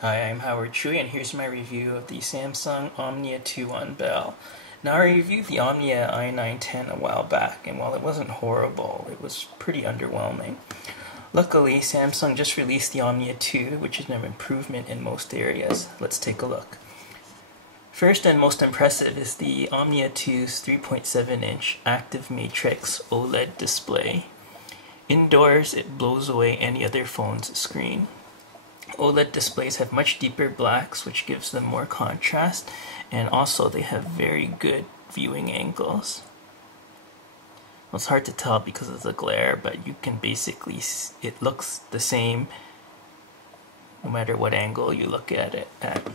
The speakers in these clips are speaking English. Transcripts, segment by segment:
Hi, I'm Howard Chui, and here's my review of the Samsung Omnia 2 on Bell. Now, I reviewed the Omnia i910 a while back, and while it wasn't horrible, it was pretty underwhelming. Luckily, Samsung just released the Omnia 2, which is an improvement in most areas. Let's take a look. First and most impressive is the Omnia 2's 3.7-inch active matrix OLED display. Indoors, it blows away any other phone's screen. OLED displays have much deeper blacks, which gives them more contrast, and also they have very good viewing angles. Well, it's hard to tell because of the glare, but you can basically, it looks the same no matter what angle you look at it at.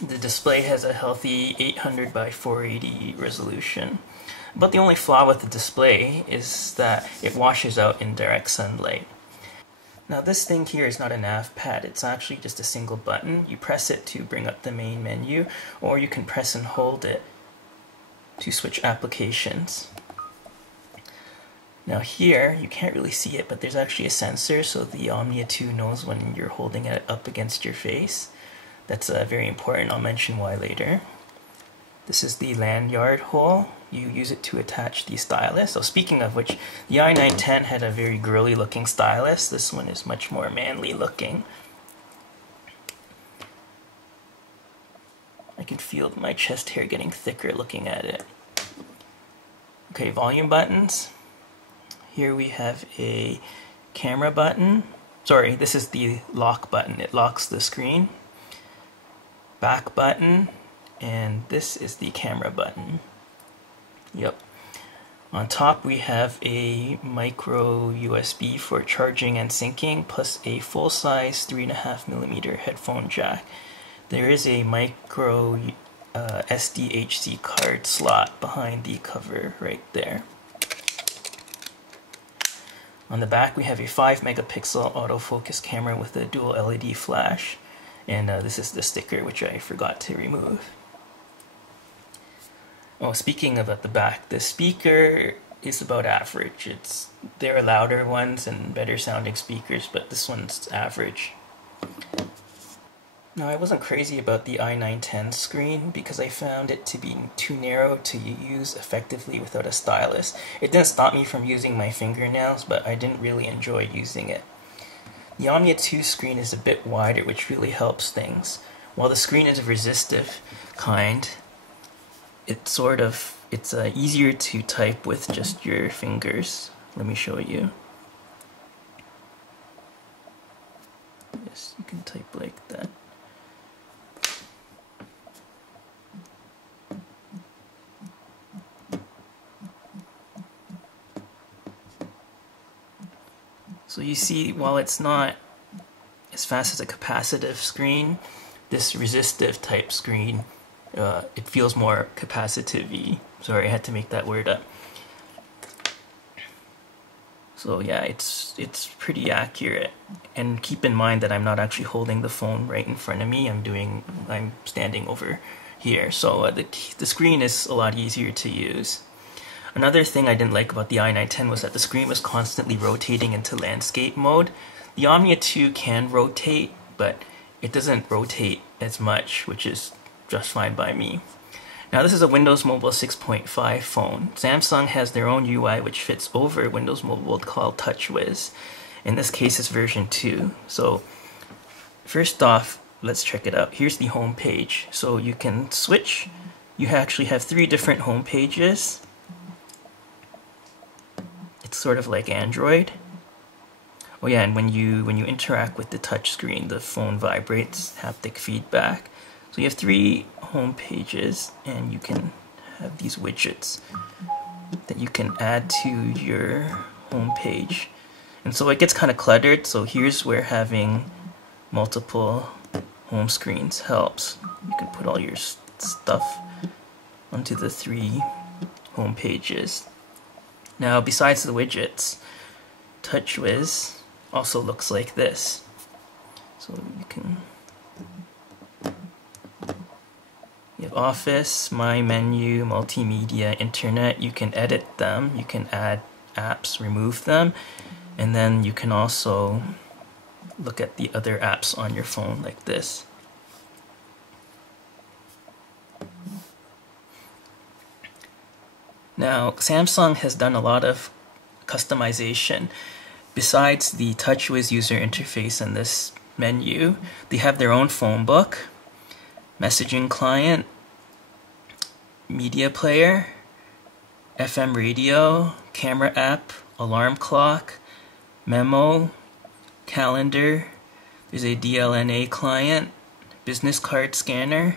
The display has a healthy 800 by 480 resolution. But the only flaw with the display is that it washes out in direct sunlight. Now this thing here is not a nav pad, it's actually just a single button. You press it to bring up the main menu, or you can press and hold it to switch applications. Now here, you can't really see it, but there's actually a sensor, so the Omnia 2 knows when you're holding it up against your face. That's very important, I'll mention why later. This is the lanyard hole. You use it to attach the stylus. So speaking of which, the i910 had a very girly looking stylus. This one is much more manly looking. I can feel my chest hair getting thicker looking at it. Okay, volume buttons. Here we have a camera button. Sorry, this is the lock button. It locks the screen. Back button. And this is the camera button. Yep. On top we have a micro USB for charging and syncing, plus a full-size 3.5mm headphone jack. There is a micro SDHC card slot behind the cover right there. On the back we have a 5-megapixel autofocus camera with a dual LED flash, and this is the sticker which I forgot to remove. Oh, speaking of at the back, the speaker is about average. There are louder ones and better sounding speakers, but this one's average. Now, I wasn't crazy about the i910 screen because I found it to be too narrow to use effectively without a stylus. It didn't stop me from using my fingernails, but I didn't really enjoy using it. The Omnia 2 screen is a bit wider, which really helps things. While the screen is a resistive kind, it's easier to type with just your fingers. Let me show you. Yes, you can type like that. So you see, while it's not as fast as a capacitive screen, this resistive type screen, it feels more capacitive-y. Sorry, I had to make that word up. So yeah, it's pretty accurate. And keep in mind that I'm not actually holding the phone right in front of me. I'm standing over here. So the screen is a lot easier to use. Another thing I didn't like about the i910 was that the screen was constantly rotating into landscape mode. The Omnia 2 can rotate, but it doesn't rotate as much, which is just fine by me. Now this is a Windows Mobile 6.5 phone. Samsung has their own UI which fits over Windows Mobile called TouchWiz. In this case it's version 2. So first off, let's check it out. Here's the home page. So you can switch. You actually have 3 different home pages. It's sort of like Android. Oh yeah, and when you interact with the touch screen, the phone vibrates, haptic feedback. So you have 3 home pages, and you can have these widgets that you can add to your home page. And so it gets kind of cluttered, so here's where having multiple home screens helps. You can put all your stuff onto the 3 home pages. Now, besides the widgets, TouchWiz also looks like this. So you have Office, My Menu, Multimedia, Internet. You can edit them, you can add apps, remove them, and then you can also look at the other apps on your phone like this. Now, Samsung has done a lot of customization. Besides the TouchWiz user interface and this menu, they have their own phone book, messaging client, media player, FM radio, camera app, alarm clock, memo, calendar. There's a DLNA client, business card scanner,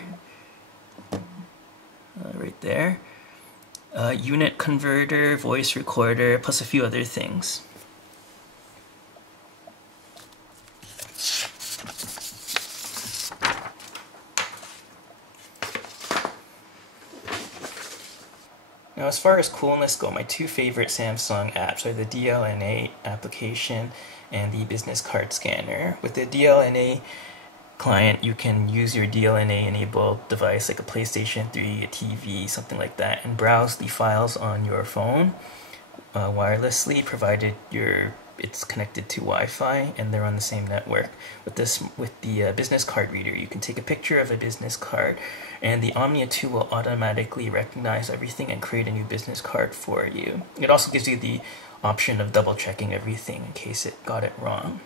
right there. Unit converter, voice recorder, plus a few other things. Now, as far as coolness go, my two favorite Samsung apps are the DLNA application and the business card scanner. With the DLNA client, you can use your DLNA enabled device like a PlayStation 3, a TV, something like that, and browse the files on your phone wirelessly, provided it's connected to Wi-Fi and they're on the same network. With the business card reader, you can take a picture of a business card, and the Omnia 2 will automatically recognize everything and create a new business card for you. It also gives you the option of double checking everything in case it got it wrong.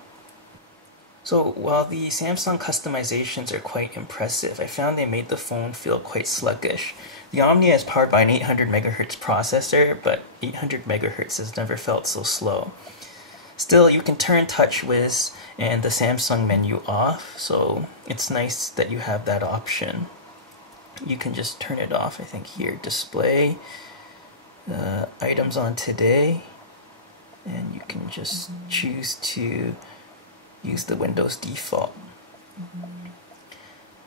So while the Samsung customizations are quite impressive, I found they made the phone feel quite sluggish. The Omnia is powered by an 800 MHz processor, but 800 MHz has never felt so slow. Still, you can turn TouchWiz and the Samsung menu off, so it's nice that you have that option. You can just turn it off, I think here, display, items on today, and you can just choose to use the Windows default.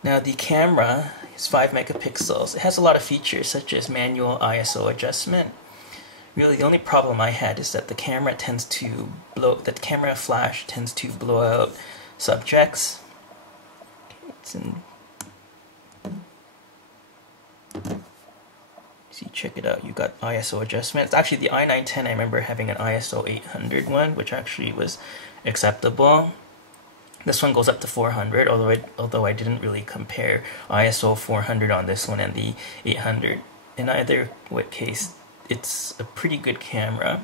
Now the camera is 5 megapixels. It has a lot of features such as manual ISO adjustment. Really, the only problem I had is that the camera flash tends to blow out subjects. See, check it out. You got ISO adjustment. It's actually the i9-10. I remember having an ISO 800 one, which actually was acceptable. This one goes up to 400, although I didn't really compare ISO 400 on this one and the 800. In either case, it's a pretty good camera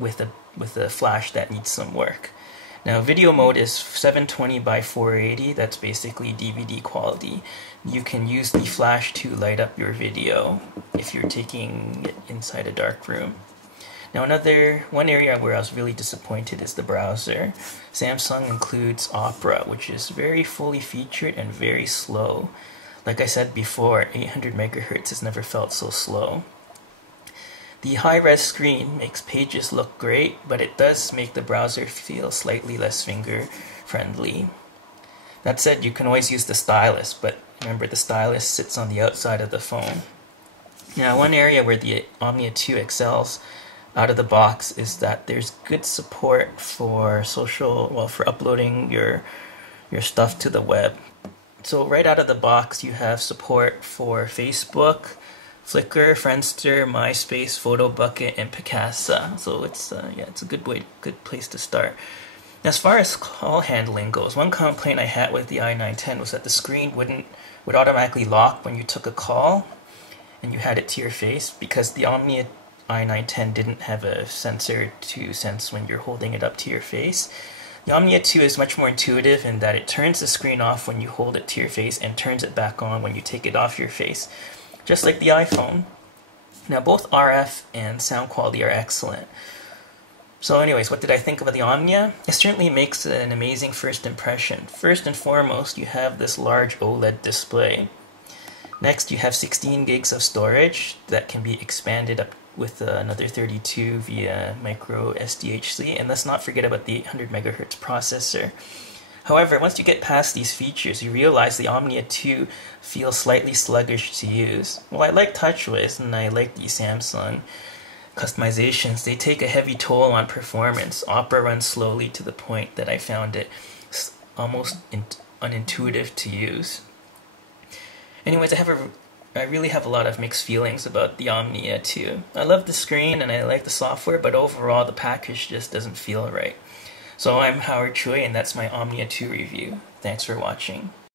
with a flash that needs some work. Now, video mode is 720 by 480. That's basically DVD quality. You can use the flash to light up your video if you're taking it inside a dark room. Now, one area where I was really disappointed is the browser. Samsung includes Opera, which is very fully featured and very slow. Like I said before, 800 MHz has never felt so slow. The high-res screen makes pages look great, but it does make the browser feel slightly less finger-friendly. That said, you can always use the stylus, but remember the stylus sits on the outside of the phone. Now, one area where the Omnia 2 excels out of the box is that there's good support for for uploading your stuff to the web. So right out of the box, you have support for Facebook, Flickr, Friendster, MySpace, PhotoBucket, and Picasa. So it's a good place to start. As far as call handling goes, one complaint I had with the i9-10 was that the screen would automatically lock when you took a call and you had it to your face, because the Omnia i9-10 didn't have a sensor to sense when you're holding it up to your face. The Omnia 2 is much more intuitive in that it turns the screen off when you hold it to your face and turns it back on when you take it off your face, just like the iPhone. Now, both RF and sound quality are excellent. So anyways, what did I think of the Omnia? It certainly makes an amazing first impression. First and foremost, you have this large OLED display. Next, you have 16 gigs of storage that can be expanded up with another 32 via micro SDHC, and let's not forget about the 800 MHz processor. However, once you get past these features, you realize the Omnia 2 feels slightly sluggish to use. Well, I like TouchWiz and I like the Samsung customizations. They take a heavy toll on performance. Opera runs slowly to the point that I found it almost unintuitive to use. Anyways, I really have a lot of mixed feelings about the Omnia 2. I love the screen and I like the software, but overall the package just doesn't feel right. So I'm Howard Choi, and that's my Omnia 2 review. Thanks for watching.